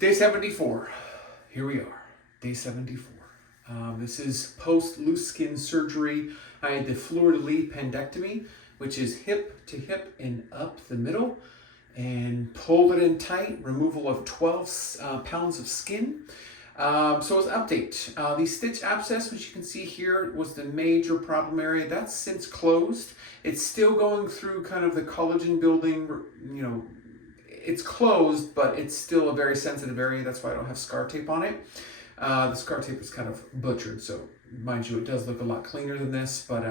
Day 74. Here we are. Day 74. This is post loose skin surgery. I had the fleur-de-lis appendectomy, which is hip to hip and up the middle, and pulled it in tight. Removal of 12 pounds of skin. So it's an update. The stitch abscess, which you can see here, was the major problem area. That's since closed. It's still going through kind of the collagen building, it's closed, but it's still a very sensitive area. That's why I don't have scar tape on it. The scar tape is kind of butchered, so mind you, it does look a lot cleaner than this, but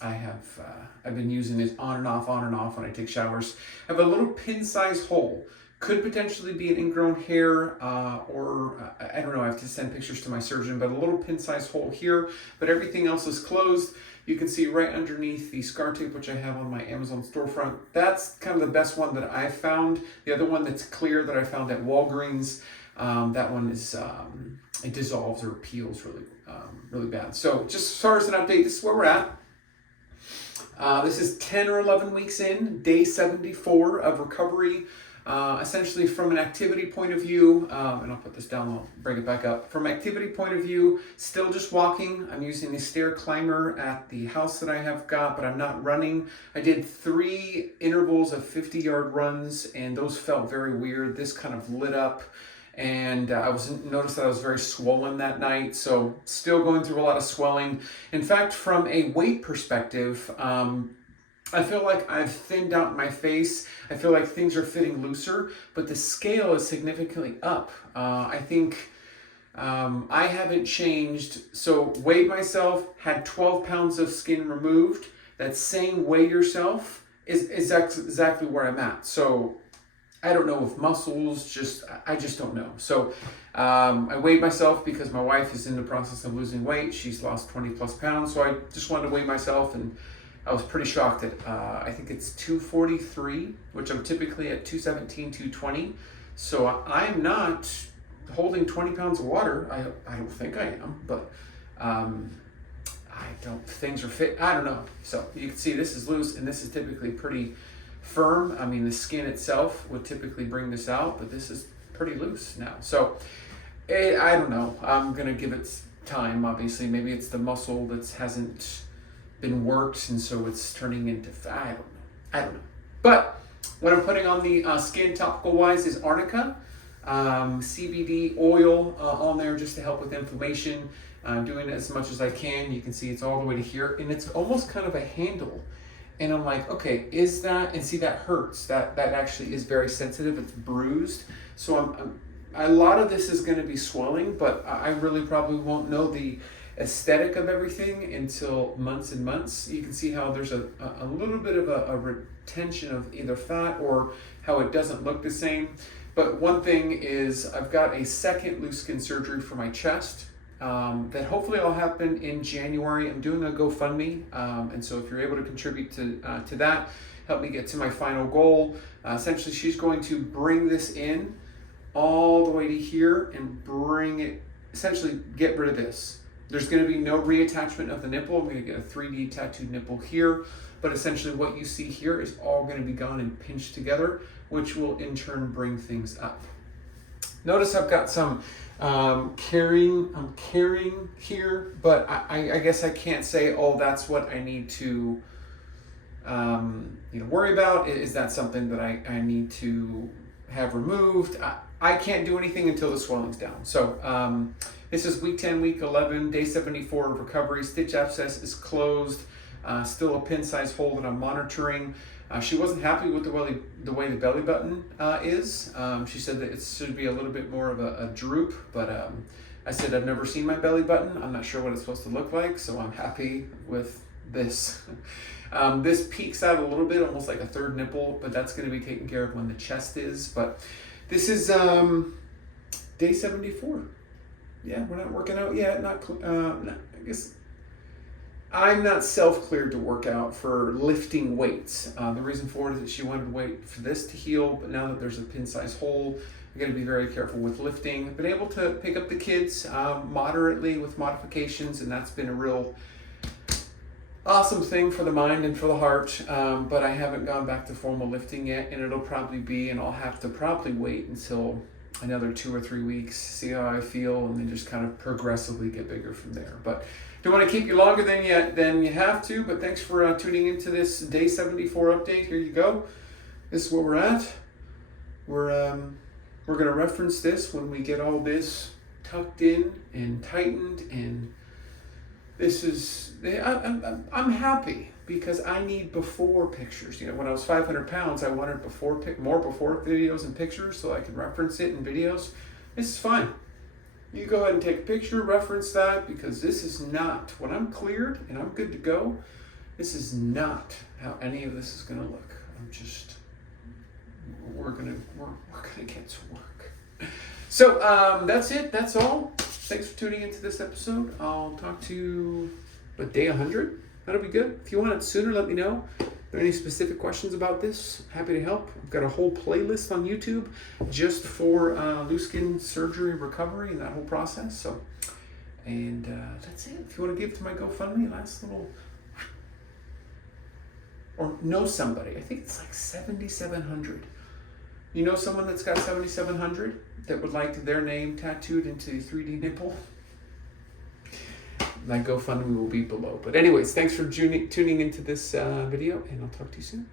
I've been using it on and off when I take showers. I have a little pin-sized hole. Could potentially be an ingrown hair, or I don't know, I have to send pictures to my surgeon, but a little pin-sized hole here, but everything else is closed. You can see right underneath the scar tape, which I have on my Amazon storefront. That's kind of the best one that I found. The other one that's clear that I found at Walgreens, that one is, it dissolves or peels really bad. So just as far as an update, this is where we're at. This is 10 or 11 weeks in, day 74 of recovery. Essentially from an activity point of view, and I'll put this down, I'll bring it back up. From activity point of view, still just walking. I'm using the stair climber at the house that I have got, but I'm not running. I did 3 intervals of 50-yard runs, and those felt very weird. This kind of lit up, and noticed that I was very swollen that night, so still going through a lot of swelling. In fact, from a weight perspective, I feel like I've thinned out my face. I feel like things are fitting looser, but the scale is significantly up. I think I haven't changed. So weighed myself, had 12 pounds of skin removed. That same weigh yourself is exactly where I'm at. So I don't know if muscles, I just don't know. So I weighed myself because my wife is in the process of losing weight. She's lost 20 plus pounds. So I just wanted to weigh myself, and I was pretty shocked at, I think it's 243, which I'm typically at 217, 220. So I'm not holding 20 pounds of water. I don't think I am, but things are fit. I don't know. So you can see this is loose, and this is typically pretty firm. I mean, the skin itself would typically bring this out, but this is pretty loose now. So I don't know. I'm going to give it time, obviously. Maybe it's the muscle that hasn't been worked, and so it's turning into fat. I don't know. But what I'm putting on the skin topical wise is Arnica CBD oil on there just to help with inflammation. I'm doing it as much as I can. You can see it's all the way to here, and it's almost kind of a handle. And I'm like, okay, is that, and see that hurts. That actually is very sensitive. It's bruised. So a lot of this is going to be swelling, but I really probably won't know the aesthetic of everything until months and months. You can see how there's a little bit of a retention of either fat or how it doesn't look the same. But one thing is I've got a second loose skin surgery for my chest that hopefully will happen in January. I'm doing a GoFundMe, and so if you're able to contribute to that, help me get to my final goal. Essentially, she's going to bring this in all the way to here and bring it, essentially get rid of this. There's going to be no reattachment of the nipple. I'm going to get a 3D tattooed nipple here, but essentially what you see here is all going to be gone and pinched together, which will in turn bring things up. Notice I've got some carrying here, but I guess I can't say, oh, that's what I need to worry about. Is that something that I need to have removed? I can't do anything until the swelling's down. So this is week 10, week 11, day 74 of recovery. Stitch abscess is closed. Still a pin-sized hole that I'm monitoring. She wasn't happy with the way the belly button is. She said that it should be a little bit more of a droop, but I said I've never seen my belly button. I'm not sure what it's supposed to look like, so I'm happy with this. This peaks out a little bit, almost like a third nipple, but that's going to be taken care of when the chest is. But this is day 74. Yeah, we're not working out yet. I guess I'm not self-cleared to work out for lifting weights. The reason for it is that she wanted to wait for this to heal, but now that there's a pin-sized hole, I'm going to be very careful with lifting. I've been able to pick up the kids moderately with modifications, and that's been a real awesome thing for the mind and for the heart, but I haven't gone back to formal lifting yet, and it'll probably be, and I'll have to probably wait until another 2 or 3 weeks, see how I feel, and then just kind of progressively get bigger from there. But don't want to keep you longer than you have to, but thanks for tuning into this day 74 update. Here you go. This is where we're at. We're going to reference this when we get all this tucked in and tightened, and this is, I'm happy because I need before pictures. You know, when I was 500 pounds, I wanted more before videos and pictures so I can reference it in videos. This is fine. You go ahead and take a picture, reference that, because this is not, when I'm cleared and I'm good to go, this is not how any of this is going to look. We're gonna get to work. So that's it. That's all. Thanks for tuning into this episode. I'll talk to you at day 100. That'll be good. If you want it sooner, let me know. If there are any specific questions about this, happy to help. I've got a whole playlist on YouTube just for loose skin surgery recovery and that whole process. So, and that's it. If you want to give to my GoFundMe, last little, or know somebody. I think it's like 7,700. You know someone that's got 7,700 that would like their name tattooed into a 3D nipple? My GoFundMe will be below. But anyways, thanks for tuning into this video, and I'll talk to you soon.